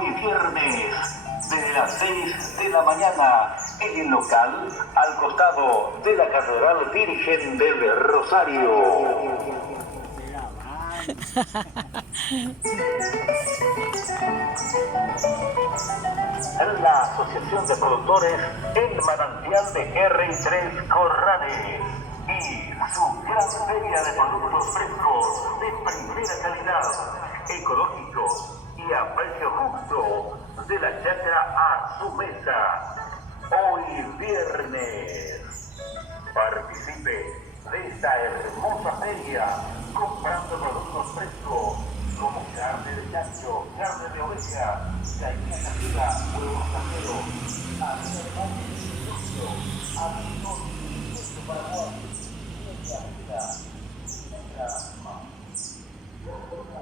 Hoy viernes, desde las 6 de la mañana, en el local al costado de la Catedral Virgen del Rosario. La Asociación de Productores El Manantial de R3 Corrales y su gran feria de productos frescos de primera calidad, ecológicos y a precio justo, de la chacra a su mesa. Hoy viernes, participe de esta hermosa feria comprando productos frescos como carne de chancho, carne de oveja, gallina casera, huevos caseros, harina de maíz, alimentos, para para